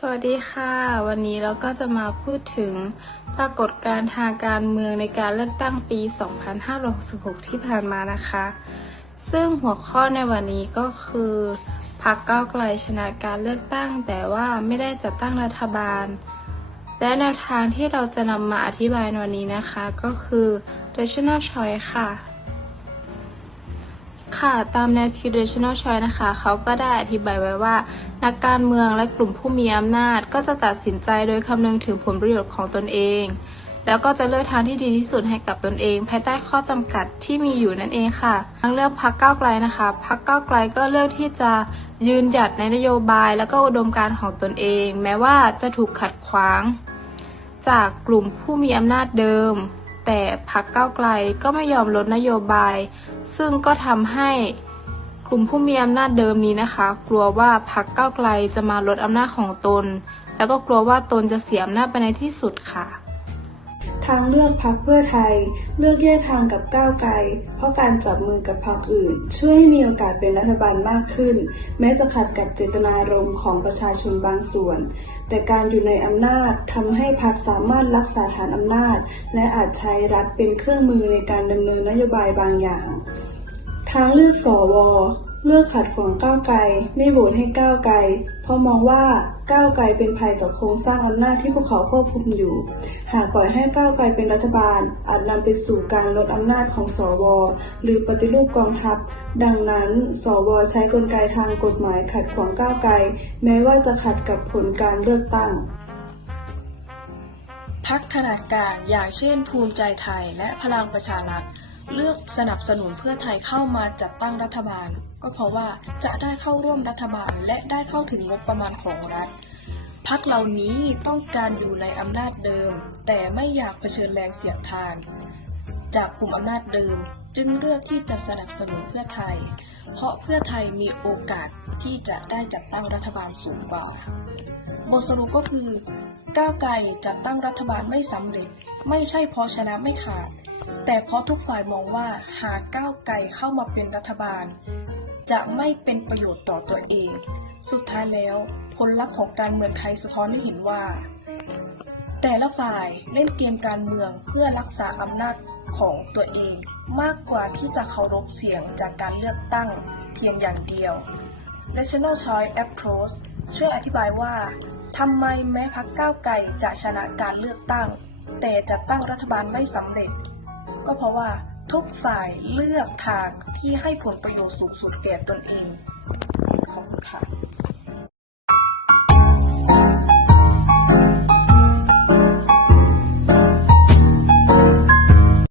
สวัสดีค่ะ วันนี้เราก็จะมาพูดถึงปรากฏการณ์ทางการเมืองในการเลือกตั้งปี 2566 ที่ผ่านมานะคะ ซึ่งหัวข้อในวันนี้ก็คือพรรคก้าวไกลชนะการเลือกตั้ง แต่ว่าไม่ได้จัดตั้งรัฐบาล และแนวทางที่เราจะนำมาอธิบายในวันนี้นะคะ ก็คือ rational choice ค่ะ ค่ะ ตามแนวคิด rational choice นะคะ เขาก็ได้อธิบายไว้ว่า นักการเมืองและกลุ่มผู้มีอำนาจ ก็จะตัดสินใจโดยคำนึงถึงผลประโยชน์ของตนเอง แล้วก็จะเลือกทางที่ดีที่สุดให้กับตนเอง ภายใต้ข้อจำกัดที่มีอยู่นั่นเองค่ะทางเลือกพรรคก้าไกลนะคะพรรคก้าไกลก็เลือกที่จะยืนหยัดในนโยบาย แล้วก็อุดมการณ์ของตนเอง แม้ว่าจะถูกขัดขวาง จากกลุ่มผู้มีอำนาจเดิม แต่พรรคก้าไกลก็ไม่ยอมลดนโยบาย ซึ่งก็ทำให้กลุ่มผู้มีอำนาจเดิมนี้นะคะ กลัวว่าพรรคก้าไกลจะมาลดอำนาจของตน แล้วก็กลัวว่าตนจะเสียอำนาจไปในที่สุดค่ะ ทางเลือกพักเพื่อไทย เลือกแยกทางกับก้าวไกล เพราะการจับมือกับพรรคอื่น ช่วยให้มีโอกาสเป็นรัฐบาลมากขึ้น แม้จะขัดกับเจตนารมณ์ของประชาชนบางส่วน แต่การอยู่ในอำนาจทำให้พรรคสามารถรักษาฐานอำนาจ และอาจใช้รัฐเป็นเครื่องมือในการดำเนินนโยบายบางอย่าง ทางเลือกสว เลือกขัดขวางก้าวไกลไม่โหวตให้ก้าวไกล เพราะมองว่าก้าวไกลเป็นภัยต่อโครงสร้างอำนาจที่พวกเขาควบคุมอยู่ หากปล่อยให้ก้าวไกลเป็นรัฐบาล อาจนำไปสู่การลดอำนาจของสว หรือปฏิรูปกองทัพ ดังนั้น สว ใช้กลไกทางกฎหมายขัดขวางก้าวไกล แม้ว่าจะขัดกับผลการเลือกตั้งพักขนาดกลางอย่างเช่นภูมิใจไทยและพลังประชารัฐ เลือกสนับสนุนเพื่อไทยเข้ามาจัดตั้งรัฐบาล ก็เพราะว่าจะได้เข้าร่วมรัฐบาลและได้เข้าถึงงบประมาณของรัฐพักเหล่านี้ต้องการอยู่ในอำนาจเดิม แต่ไม่อยากเผชิญแรงเสียดทาน จากกลุ่มอำนาจเดิมจึงเลือกที่จะสนับสนุนเพื่อไทย เพราะเพื่อไทยมีโอกาสที่จะได้จัดตั้งรัฐบาลสูงกว่า บทสรุปก็คือ ก้าวไกลจัดตั้งรัฐบาลไม่สำเร็จ ไม่ใช่เพราะชนะไม่ขาด แต่เพราะทุกฝ่ายมองว่าหากก้าวไกลเข้ามาเป็นรัฐบาล จะไม่เป็นประโยชน์ต่อตัวเอง สุดท้ายแล้วผลลัพธ์ของการเมืองไทยสะท้อนให้เห็นว่า แต่ละฝ่ายเล่นเกมการเมืองเพื่อรักษาอำนาจของตัวเองมากกว่าที่จะเคารพเสียงจากการเลือกตั้งเพียงอย่างเดียว National Choice Approach ช่วยอธิบายว่าทำไมแม้พรรคก้าวไกลจะชนะการเลือกตั้ง แต่จัดตั้งรัฐบาลไม่สำเร็จ ก็เพราะว่าทุกฝ่ายเลือกทางที่ให้ผลประโยชน์สูงสุดแก่ตนเอง ขอบคุณค่ะ